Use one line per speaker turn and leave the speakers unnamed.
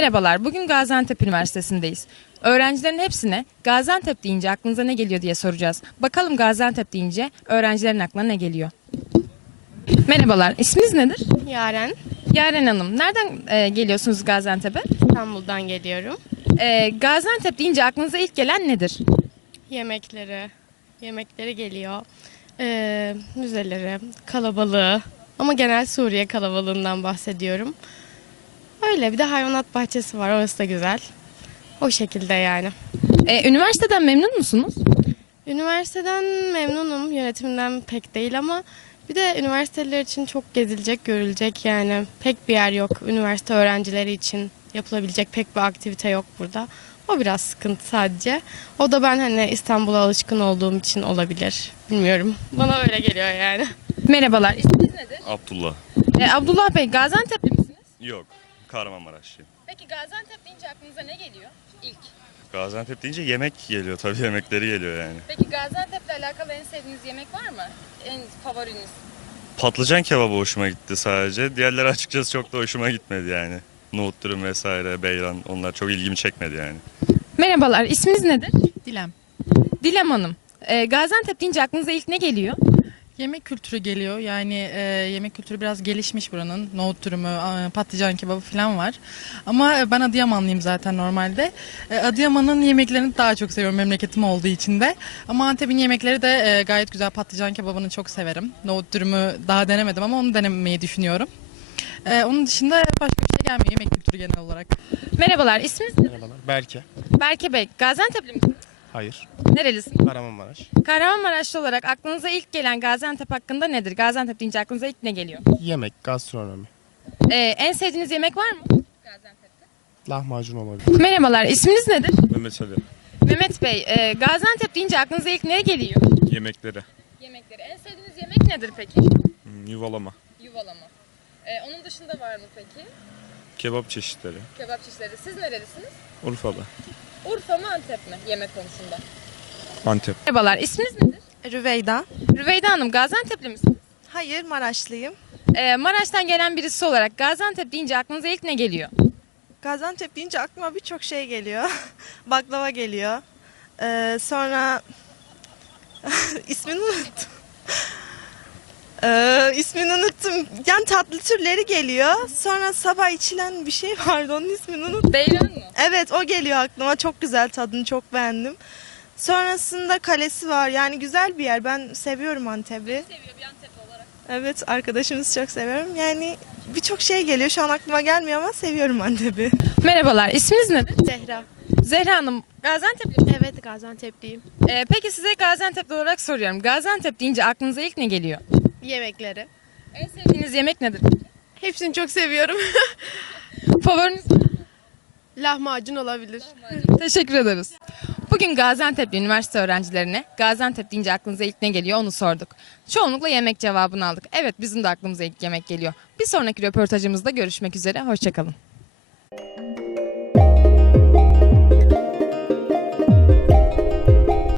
Merhabalar, bugün Gaziantep Üniversitesi'ndeyiz. Öğrencilerin hepsine Gaziantep deyince aklınıza ne geliyor diye soracağız. Bakalım Gaziantep deyince öğrencilerin aklına ne geliyor? Merhabalar, isminiz nedir?
Yaren,
Yaren Hanım, nereden geliyorsunuz Gaziantep'e?
İstanbul'dan geliyorum.
Gaziantep deyince aklınıza ilk gelen nedir?
Yemekleri geliyor. Müzeleri, kalabalığı. Ama genel Suriye kalabalığından bahsediyorum. Öyle bir de hayvanat bahçesi var, orası da güzel. O şekilde yani.
Üniversiteden memnun musunuz?
Üniversiteden memnunum, yönetiminden pek değil ama bir de üniversiteler için çok gezilecek, görülecek yani pek bir yer yok. Üniversite öğrencileri için yapılabilecek pek bir aktivite yok burada. O biraz sıkıntı sadece. O da ben hani İstanbul'a alışkın olduğum için olabilir. Bilmiyorum. Bana öyle geliyor yani.
Merhabalar, isminiz nedir?
Abdullah.
Abdullah Bey, Gaziantep'li misiniz?
Yok. Kahramanmaraşlıyım.
Peki Gaziantep deyince aklınıza ne geliyor ilk?
Gaziantep deyince yemek geliyor tabii yemekleri geliyor yani.
Peki Gaziantep'le alakalı en sevdiğiniz yemek var mı? En favoriniz?
Patlıcan kebabı hoşuma gitti sadece. Diğerleri açıkçası çok da hoşuma gitmedi yani. Nohut dürüm vesaire, beyran onlar çok ilgimi çekmedi yani.
Merhabalar, isminiz nedir?
Dilem.
Dilem Hanım. Gaziantep deyince aklınıza ilk ne geliyor?
Yemek kültürü geliyor. Yani yemek kültürü biraz gelişmiş buranın. Nohut dürümü, patlıcan kebabı falan var. Ama ben Adıyamanlıyım zaten normalde. Adıyaman'ın yemeklerini daha çok seviyorum memleketim olduğu için de. Ama Antep'in yemekleri de gayet güzel. Patlıcan kebabını çok severim. Nohut dürümü daha denemedim ama onu denemeyi düşünüyorum. Onun dışında başka bir şey gelmiyor yemek kültürü genel olarak.
Merhabalar, isminiz nedir?
Merhabalar. Berke.
Berke Bey. Gaziantep'li misiniz?
Hayır.
Nerelisiniz?
Kahramanmaraş.
Kahramanmaraşlı olarak aklınıza ilk gelen Gaziantep hakkında nedir? Gaziantep deyince aklınıza ilk ne geliyor?
Yemek, gastronomi.
En sevdiğiniz yemek var mı? Gaziantep'te.
Lahmacun olabilir.
Merhabalar, isminiz nedir?
Mehmet Ali.
Mehmet Bey. Gaziantep deyince aklınıza ilk ne geliyor?
Yemekleri.
Yemekleri. En sevdiğiniz yemek nedir peki?
Yuvalama.
Yuvalama. Onun dışında var mı peki?
Kebap çeşitleri.
Kebap çeşitleri. Siz nerelisiniz?
Urfa'da.
Urfa mı Antep mi yemek konusunda?
Antep.
Merhabalar, isminiz nedir?
Rüveyda.
Rüveyda Hanım, Gaziantep'li misiniz?
Hayır, Maraşlıyım.
Maraş'tan gelen birisi olarak Gaziantep deyince aklınıza ilk ne geliyor?
Gaziantep deyince aklıma birçok şey geliyor. Baklava geliyor. Sonra ismini unuttum. İsmini unuttum. Yani tatlı türleri geliyor. Sonra sabah içilen bir şey vardı. Onun ismini unuttum.
Beyran mı?
Evet, o geliyor aklıma. Çok güzel, tadını çok beğendim. Sonrasında kalesi var. Yani güzel bir yer. Ben seviyorum Antep'i.
Seviyor bir Antepli olarak.
Evet, arkadaşımızı çok seviyorum. Yani birçok şey geliyor. Şu an aklıma gelmiyor ama seviyorum Antep'i.
Merhabalar, isminiz nedir?
Zehra.
Zehra Hanım, Gaziantep'li misiniz?
Evet, Gaziantep'liyim.
Peki size Gaziantep'li olarak soruyorum. Gaziantep deyince aklınıza ilk ne geliyor?
Yemekleri.
En sevdiğiniz yemek nedir?
Hepsini çok seviyorum.
Favoriniz?
Lahmacun olabilir.
Teşekkür ederiz. Bugün Gaziantep'li üniversite öğrencilerine Gaziantep deyince aklınıza ilk ne geliyor onu sorduk. Çoğunlukla yemek cevabını aldık. Evet, bizim de aklımıza ilk yemek geliyor. Bir sonraki röportajımızda görüşmek üzere. Hoşçakalın.